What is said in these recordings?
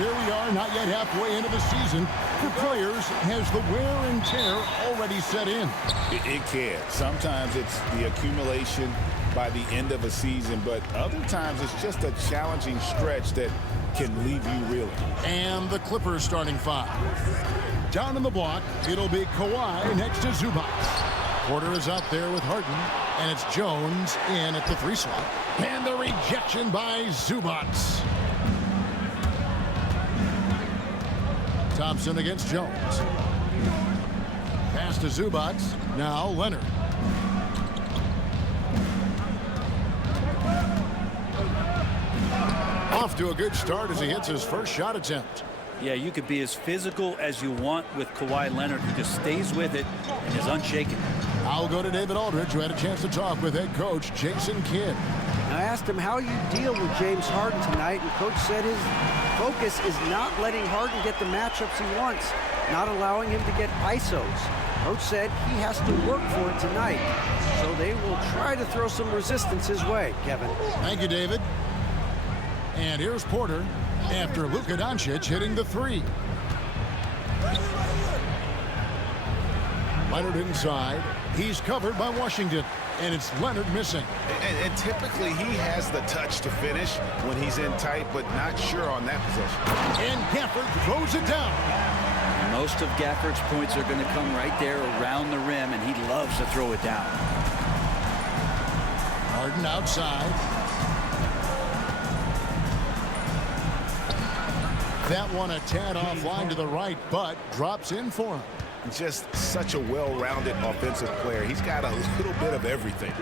Here we are, not yet halfway into the season. For players, has the wear and tear already set in? It can. Sometimes it's the accumulation by the end of a season, but other times it's just a challenging stretch that can leave you reeling. And the Clippers starting five. Down in the block, it'll be Kawhi next to Zubac. Porter is out there with Harden, and it's Jones in at the 3 slot. And the rejection by Zubac. Thompson against Jones. Pass to Zubac. Now Leonard. Off to a good start as he hits his first shot attempt. Yeah, you could be as physical as you want with Kawhi Leonard. He just stays with it and is unshaken. I'll go to David Aldridge, who had a chance to talk with head coach Jason Kidd. I asked him how you deal with James Harden tonight, and coach said his focus is not letting Harden get the matchups he wants, not allowing him to get ISOs. Coach said he has to work for it tonight, so they will try to throw some resistance his way, Kevin. Thank you, David. And here's Porter after Luka Doncic hitting the 3. Leonard inside. He's covered by Washington, and it's Leonard missing. And typically he has the touch to finish when he's in tight, but not sure on that possession. And Gafford throws it down. Most of Gafford's points are going to come right there around the rim, and he loves to throw it down. Harden outside. That one a tad offline to the right, but drops in for him. Just such a well-rounded offensive player. He's got a little bit of everything.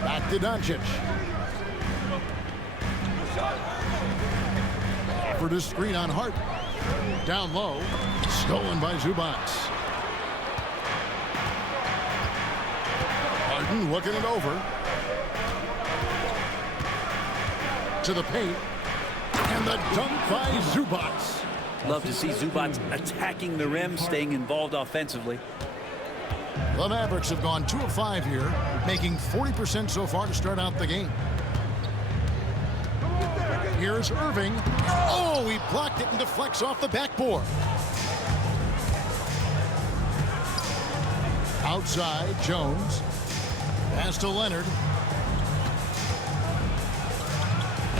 Back to Doncic. For the screen on Harden. Down low. Stolen by Zubac. Harden looking it over. To the paint. And the dunk by Zubac. Love to see Zubac attacking the rim, staying involved offensively. The Mavericks have gone 2 of 5 here, making 40% so far to start out the game. Here's Irving. Oh, he blocked it and deflects off the backboard. Outside, Jones. Pass to Leonard.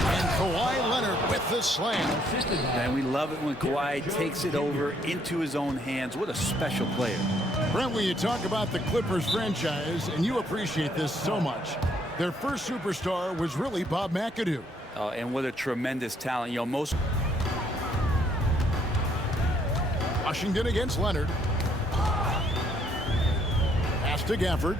And Kawhi Leonard with the slam. And we love it when Kawhi takes it over into his own hands. What a special player. Brent, when you talk about the Clippers franchise, and you appreciate this so much, their first superstar was really Bob McAdoo. And what a tremendous talent. You know, most... Washington against Leonard. Pass to Gafford.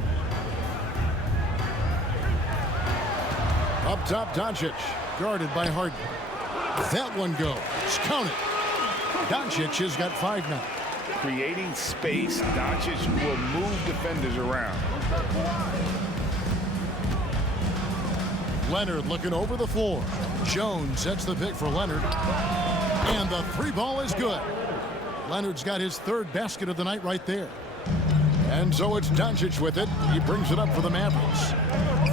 Up top, Doncic. Guarded by Harden. That one goes. Count it. Doncic has got 5 now. Creating space, Doncic will move defenders around. Leonard looking over the floor. Jones sets the pick for Leonard. And the 3 ball is good. Leonard's got his 3rd basket of the night right there. And so it's Doncic with it. He brings it up for the Mavericks.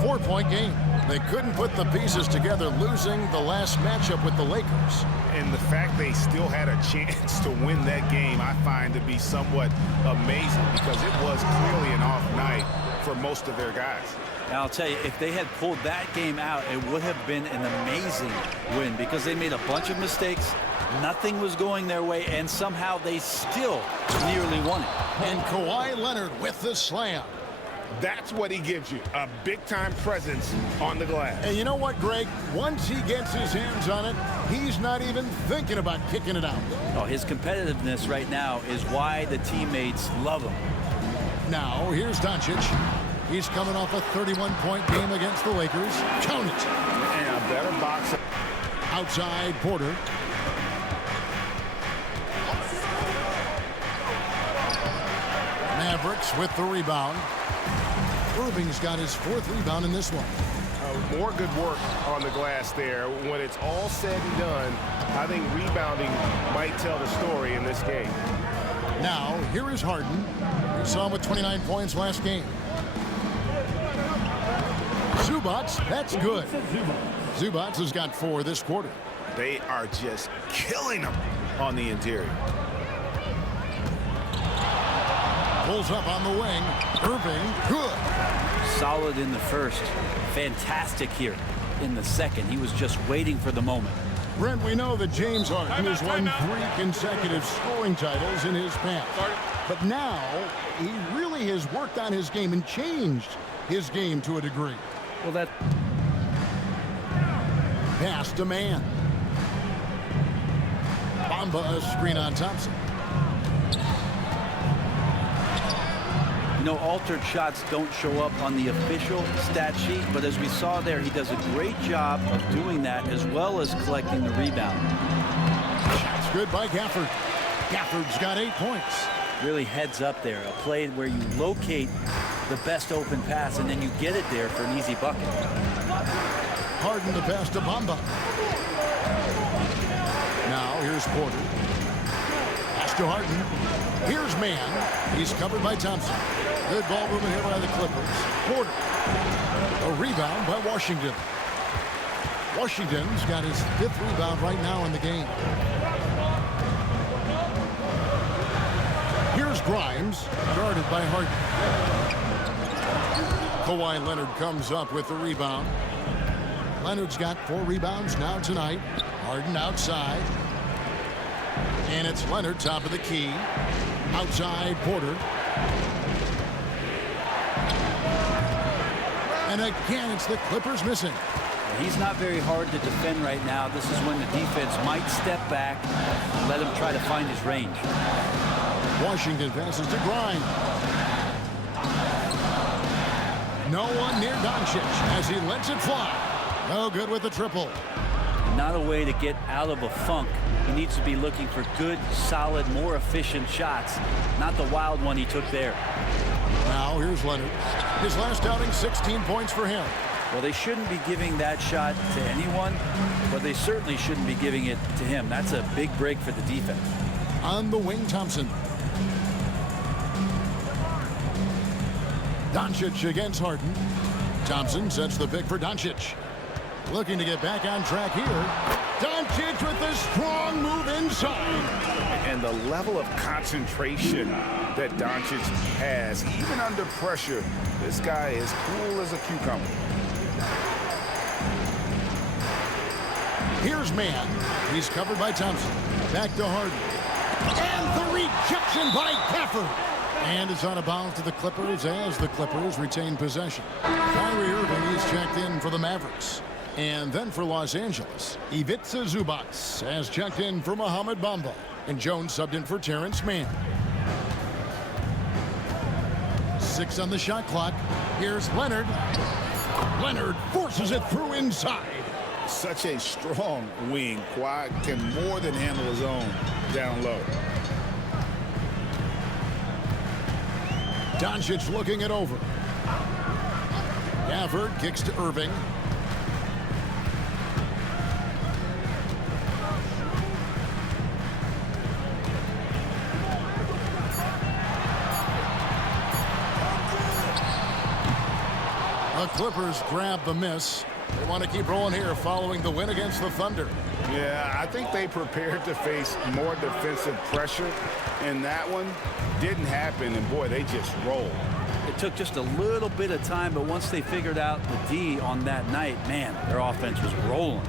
4-point game. They couldn't put the pieces together, losing the last matchup with the Lakers. And the fact they still had a chance to win that game, I find to be somewhat amazing because it was clearly an off night for most of their guys. And I'll tell you, if they had pulled that game out, it would have been an amazing win because they made a bunch of mistakes. Nothing was going their way, and somehow they still nearly won it. And Kawhi Leonard with the slam. That's what he gives you, a big-time presence on the glass. And you know what, Greg? Once he gets his hands on it, he's not even thinking about kicking it out. Oh, his competitiveness right now is why the teammates love him. Now, here's Doncic. He's coming off a 31-point game against the Lakers. Count it. And a better box. Outside, Porter. Mavericks with the rebound. Irving's got his 4th rebound in this one. More good work on the glass there. When it's all said and done, I think rebounding might tell the story in this game. Now, here is Harden. We saw him with 29 points last game. Zubac, that's good. Zubac has got 4 this quarter. They are just killing them on the interior. Pulls up on the wing. Irving, good. Solid in the first. Fantastic here in the second. He was just waiting for the moment. Brent, we know that James Harden has won 3 consecutive scoring titles in his past. But now, he really has worked on his game and changed his game to a degree. Well, that pass to man. Bamba, a screen on Thompson. You know, altered shots don't show up on the official stat sheet, but as we saw there, he does a great job of doing that as well as collecting the rebound. Shots good by Gafford. Gafford's got 8 points. Really heads up there, a play where you locate the best open pass and then you get it there for an easy bucket. Harden the pass to Bamba. Now here's Porter. Pass to Harden. Here's Mann. He's covered by Thompson. Good ball movement here by the Clippers. Porter. A rebound by Washington. Washington's got his 5th rebound right now in the game. Here's Grimes, guarded by Harden. Kawhi Leonard comes up with the rebound. Leonard's got 4 rebounds now tonight. Harden outside. And it's Leonard, top of the key. Outside, Porter. And again, it's the Clippers missing. He's not very hard to defend right now. This is when the defense might step back, let him try to find his range. Washington passes to Grimes. No one near Doncic as he lets it fly. No good with the triple. Not a way to get out of a funk. He needs to be looking for good, solid, more efficient shots, not the wild one he took there. Now here's Leonard. His last outing, 16 points for him. Well, they shouldn't be giving that shot to anyone, but they certainly shouldn't be giving it to him. That's a big break for the defense. On the wing, Thompson. Doncic against Harden. Thompson sets the pick for Doncic. Looking to get back on track here. Doncic with a strong move inside. And the level of concentration that Doncic has, even under pressure, this guy is cool as a cucumber. Here's Mann. He's covered by Thompson. Back to Harden. And the rejection by Gafford. And it's out of bounds to the Clippers as the Clippers retain possession. Kyrie Irving is checked in for the Mavericks. And then for Los Angeles, Ivica Zubac has checked in for Mohamed Bamba. And Jones subbed in for Terrence Mann. 6 on the shot clock. Here's Leonard. Leonard forces it through inside. Such a strong wing. Kawhi can more than handle his own down low. Doncic looking it over. Gafford kicks to Irving. The Clippers grab the miss. They want to keep rolling here following the win against the Thunder. Yeah, I think they prepared to face more defensive pressure, and that one didn't happen, and boy, they just rolled. It took just a little bit of time, but once they figured out the D on that night, man, their offense was rolling.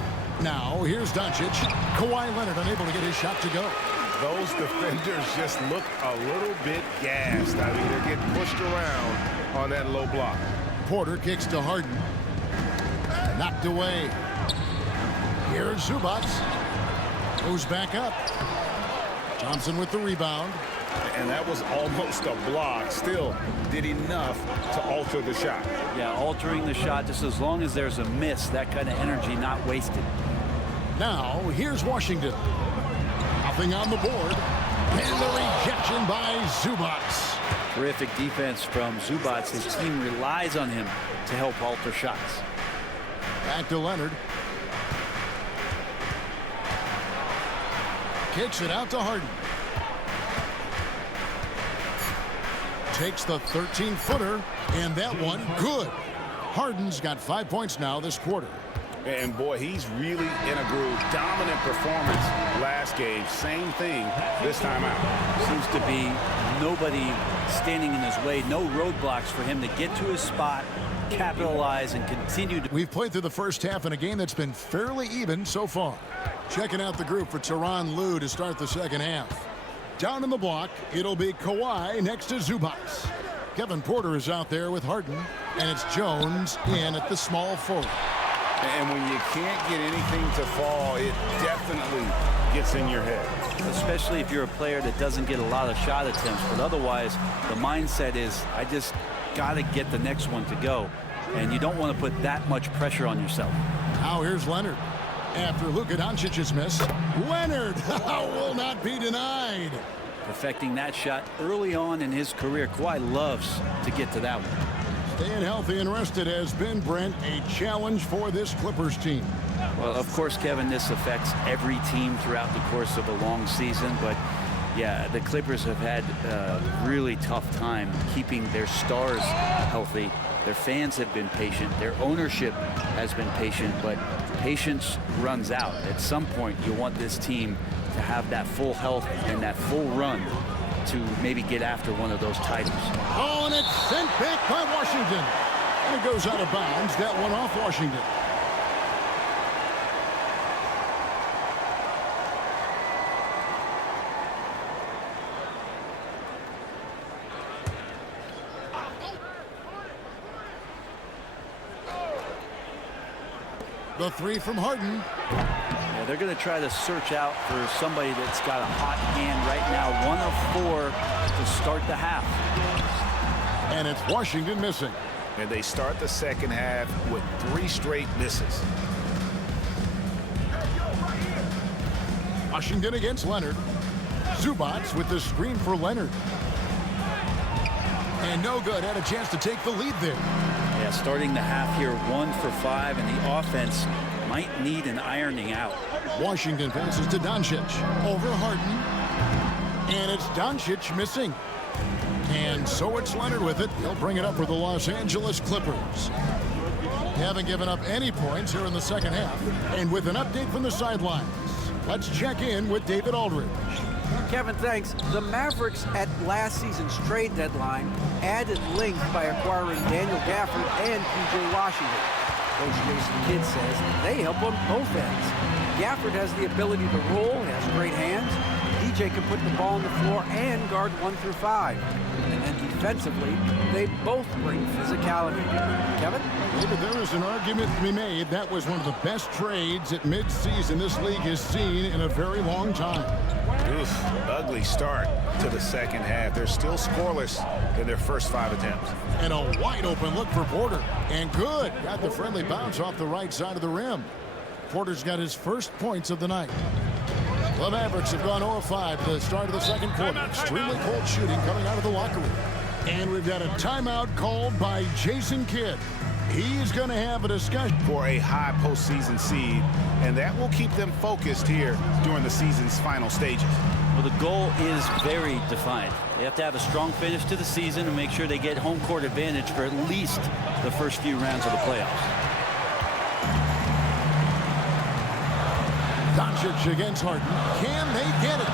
Now, here's Doncic. Kawhi Leonard unable to get his shot to go. Those defenders just look a little bit gassed. I mean, they're getting pushed around on that low block. Porter kicks to Harden. Knocked away. Here's Zubac. Goes back up. Thompson with the rebound. And that was almost a block. Still did enough to alter the shot. Yeah, altering the shot just as long as there's a miss, that kind of energy not wasted. Now, here's Washington. Nothing on the board. And the rejection by Zubac. Terrific defense from Zubac. His team relies on him to help alter shots. Back to Leonard. Kicks it out to Harden. Takes the 13-footer, and that one good. Harden's got 5 points now this quarter. And boy, he's really in a groove. Dominant performance last game. Same thing this time out. Seems to be nobody standing in his way. No roadblocks for him to get to his spot, capitalize, and continue to. We've played through the first half in a game that's been fairly even so far. Checking out the group for Tyronn Lue to start the second half. Down in the block, it'll be Kawhi next to Zubac. Kevin Porter is out there with Harden, and it's Jones in at the small forward. And when you can't get anything to fall, it definitely gets in your head. Especially if you're a player that doesn't get a lot of shot attempts, but otherwise the mindset is, I just got to get the next one to go. And you don't want to put that much pressure on yourself. Now here's Leonard. After Luka Doncic's miss, Leonard will not be denied. Perfecting that shot early on in his career. Kawhi loves to get to that one. Staying healthy and rested has been, Brent, a challenge for this Clippers team. Well, of course, Kevin, this affects every team throughout the course of a long season. But, yeah, the Clippers have had a really tough time keeping their stars healthy. Their fans have been patient. Their ownership has been patient. But patience runs out. At some point, you want this team to have that full health and that full run to maybe get after one of those titles. Oh, and it's sent back by Washington. And it goes out of bounds. That one off Washington. The three from Harden. Yeah, they're going to try to search out for somebody that's got a hot hand right now. 1 of 4 to start the half. And it's Washington missing. And they start the second half with 3 straight misses. Washington against Leonard. Zubac with the screen for Leonard. And no good. Had a chance to take the lead there. Yeah, starting the half here 1 for 5, and the offense might need an ironing out. Washington passes to Doncic. Over Harden. And it's Doncic missing. And so it's Leonard with it. He'll bring it up for the Los Angeles Clippers. Haven't given up any points here in the second half. And with an update from the sidelines, let's check in with David Aldridge. Kevin, thanks. The Mavericks at last season's trade deadline added length by acquiring Daniel Gafford and P.J. Washington. Coach Jason Kidd says they help on both ends. Gafford has the ability to roll, has great hands. DJ can put the ball on the floor and guard 1 through 5. And then defensively, they both bring physicality. Kevin? David, there is an argument to be made. That was one of the best trades at midseason this league has seen in a very long time. Oof, ugly start to the second half. They're still scoreless in their first 5 attempts. And a wide open look for Porter. And good. Got the friendly bounce off the right side of the rim. Porter's got his first points of the night. The Mavericks have gone 0-5 to the start of the second quarter. Extremely cold shooting coming out of the locker room. And we've got a timeout called by Jason Kidd. He's going to have a discussion for a high postseason seed, and that will keep them focused here during the season's final stages. Well, the goal is very defined. They have to have a strong finish to the season and make sure they get home court advantage for at least the first few rounds of the playoffs. Doncic against Harden. Can they get it?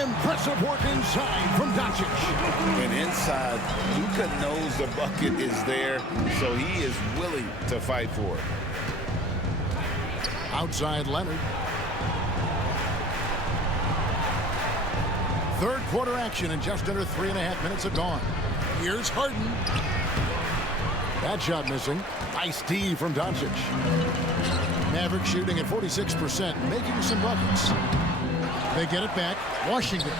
Impressive work inside from Doncic. And inside, Luka knows the bucket is there, so he is willing to fight for it. Outside Leonard. Third quarter action and just under 3.5 minutes have gone. Here's Harden. That shot missing. Nice D from Doncic. Mavericks shooting at 46%, making some buckets. They get it back. Washington.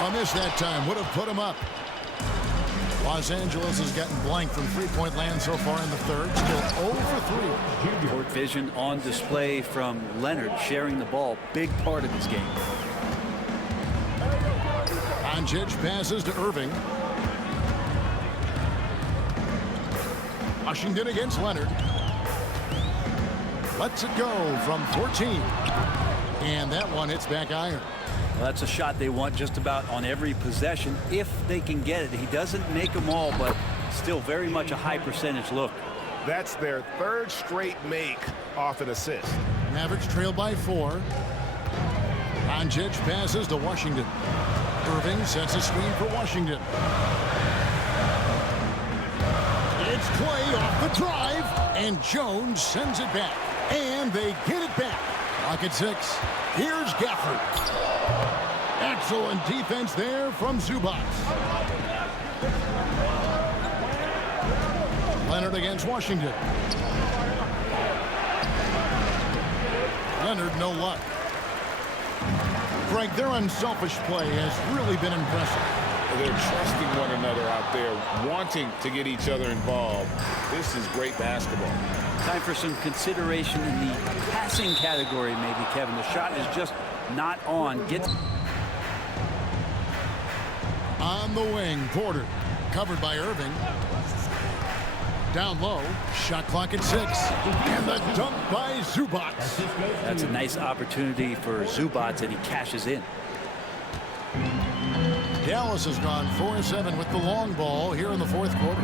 A miss that time would have put them up. Los Angeles has gotten blank from three-point land so far in the third. Still 0 for 3. Court vision on display from Leonard, sharing the ball. Big part of this game. Doncic passes to Irving. Washington against Leonard. Lets it go from 14. And that one hits back iron. Well, that's a shot they want just about on every possession if they can get it. He doesn't make them all, but still very much a high percentage look. That's their third straight make off an assist. Mavericks trail by 4. Doncic passes to Washington. Irving sets a screen for Washington. It's Clay off the drive, and Jones sends it back. And they get it back. Clock at 6. Here's Gafford. Excellent defense there from Zubac. Leonard against Washington. Leonard, no luck. Greg, their unselfish play has really been impressive. They're trusting one another out there, wanting to get each other involved. This is great basketball. Time for some consideration in the passing category, maybe, Kevin. The shot is just not on. On the wing, Porter. Covered by Irving. Down low. Shot clock at 6. And the dunk by Zubac. That's a nice opportunity for Zubac, and he cashes in. Dallas has gone 4-7 with the long ball here in the fourth quarter.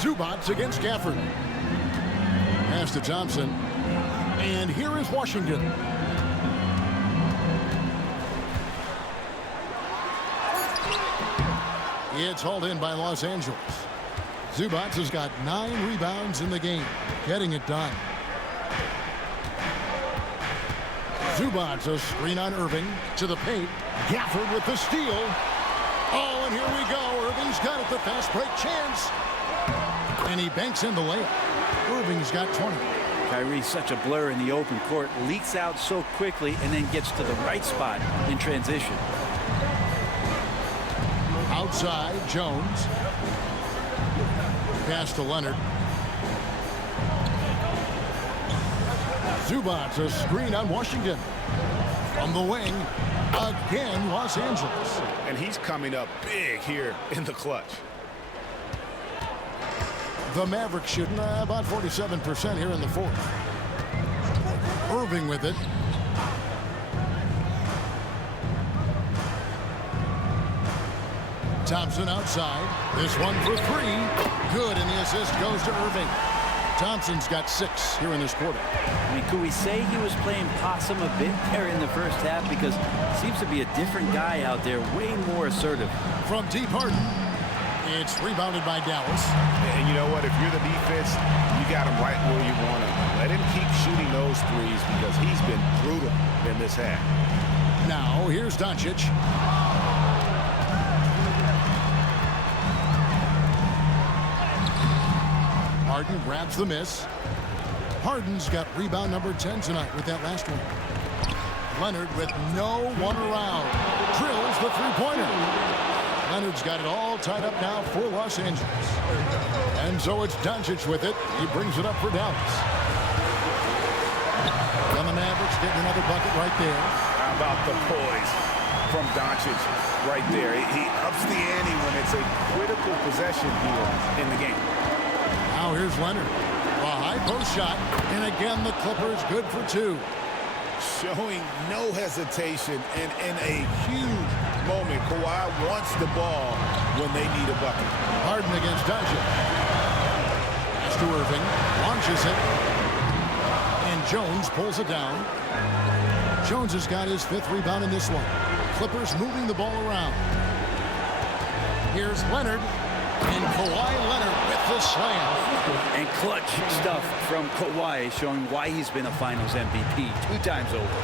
Zubac against Gafford. Pass to Thompson. And here is Washington. It's hauled in by Los Angeles. Zubac has got 9 rebounds in the game, getting it done. Zubac, a screen on Irving to the paint. Gafford with the steal. Oh, and here we go. Irving's got it, the fast break chance. And he banks in the layup. Irving's got 20. Kyrie's such a blur in the open court, leaks out so quickly, and then gets to the right spot in transition. Outside, Jones. Pass to Leonard. Zubac, a screen on Washington. From the wing, again, Los Angeles. And he's coming up big here in the clutch. The Mavericks shooting about 47% here in the fourth. Irving with it. Thompson outside. This one for 3. Good, and the assist goes to Irving. Thompson's got 6 here in this quarter. I mean, could we say he was playing possum a bit there in the first half? Because seems to be a different guy out there, way more assertive. From deep, Harden. It's rebounded by Dallas. And you know what? If you're the defense, you got him right where you want him. Let him keep shooting those threes because he's been brutal in this half. Now, here's Doncic. Harden grabs the miss. Harden's got rebound number 10 tonight with that last one. Leonard with no one around. Drills the three-pointer. Leonard's got it all tied up now for Los Angeles. And so it's Doncic with it. He brings it up for Dallas. And the Mavericks getting another bucket right there. How about the poise from Doncic right there? He ups the ante when it's a critical possession here in the game. Now here's Leonard. A high post shot. And again, the Clippers good for 2. Showing no hesitation and in a huge moment. Kawhi wants the ball when they need a bucket. Harden against Doncic. Pass to Irving. Launches it. And Jones pulls it down. Jones has got his 5th rebound in this one. Clippers moving the ball around. Here's Leonard. And Kawhi Leonard with the slam. And clutch stuff from Kawhi, showing why he's been a Finals MVP 2 times over.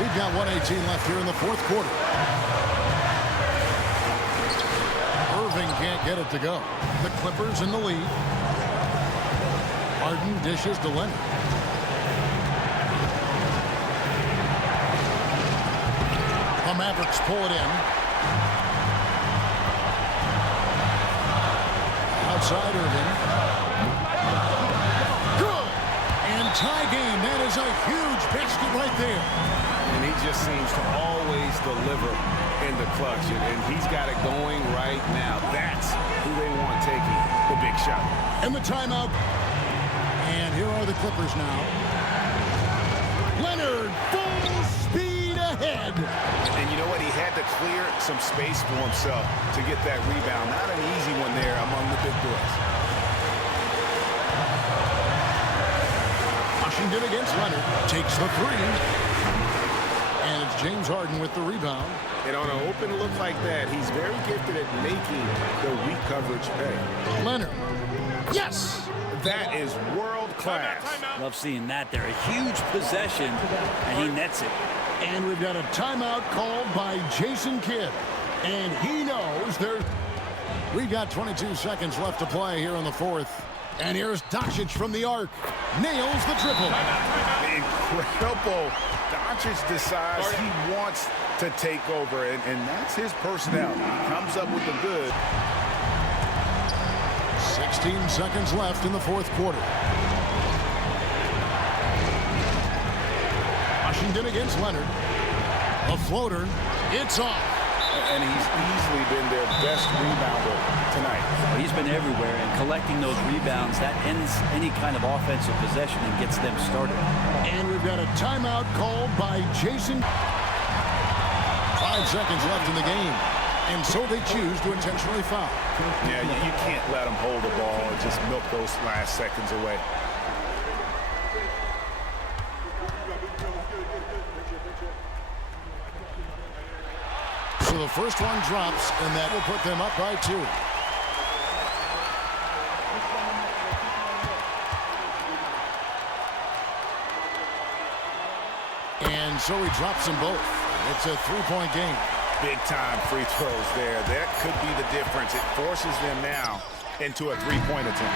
We've got 1:18 left here in the fourth quarter. Irving can't get it to go. The Clippers in the lead. Harden dishes to Leonard. The Mavericks pull it in. Outside Irving. Good! And tie game. That is a huge basket right there. And he just seems to always deliver in the clutch. And he's got it going right now. That's who they want taking the big shot. And the timeout. And here are the Clippers now. Leonard, full speed ahead. And you know what? He had to clear some space for himself to get that rebound. Not an easy one there among the big boys. Washington against Leonard. Takes the three. And it's James Harden with the rebound. And on an open look like that, he's very gifted at making the weak coverage pay. Leonard. Yes! That is world class. Love seeing that there. A huge possession, and he nets it. And we've got a timeout called by Jason Kidd. And he knows there's... We've got 22 seconds left to play here in the fourth. And here's Doncic from the arc. Nails the triple. Incredible. Doncic decides he wants to take over, and that's his personality. He comes up with the good. 16 seconds left in the fourth quarter. Washington against Leonard. A floater. It's off. And he's easily been their best rebounder tonight. Well, he's been everywhere, and collecting those rebounds, that ends any kind of offensive possession and gets them started. And we've got a timeout called by Jason. 5 seconds left in the game. And so they choose to intentionally foul. Yeah, you can't let them hold the ball and just milk those last seconds away. So the first one drops, and that will put them up by 2. And so he drops them both. It's a 3-point game. Big-time free throws there. That could be the difference. It forces them now into a 3-point attempt.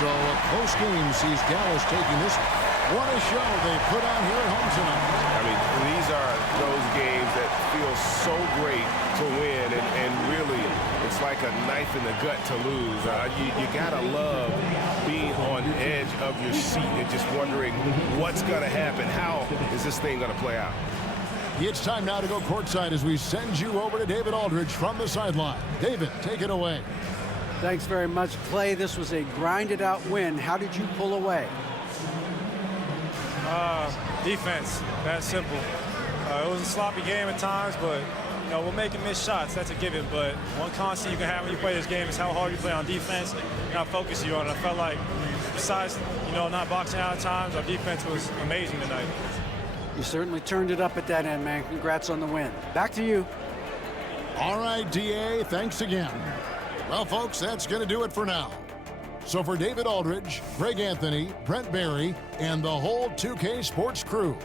So a close game sees Dallas taking this. What a show they put on here at home tonight. I mean, these are those games that feel so great to win, and really, it's like a knife in the gut to lose. You gotta love being on edge of your seat and just wondering what's gonna happen. How is this thing gonna play out? It's time now to go courtside as we send you over to David Aldridge from the sideline. David, take it away. Thanks very much, Clay. This was a grinded-out win. How did you pull away? Defense, that simple. It was a sloppy game at times, but you know, we're making missed shots. That's a given. But one constant you can have when you play this game is how hard you play on defense and how focused you are. And I felt like, besides not boxing out at times, our defense was amazing tonight. You certainly turned it up at that end, man. Congrats on the win. Back to you. All right, DA, thanks again. Well, folks, that's going to do it for now. So for David Aldridge, Greg Anthony, Brent Barry, and the whole 2K Sports crew,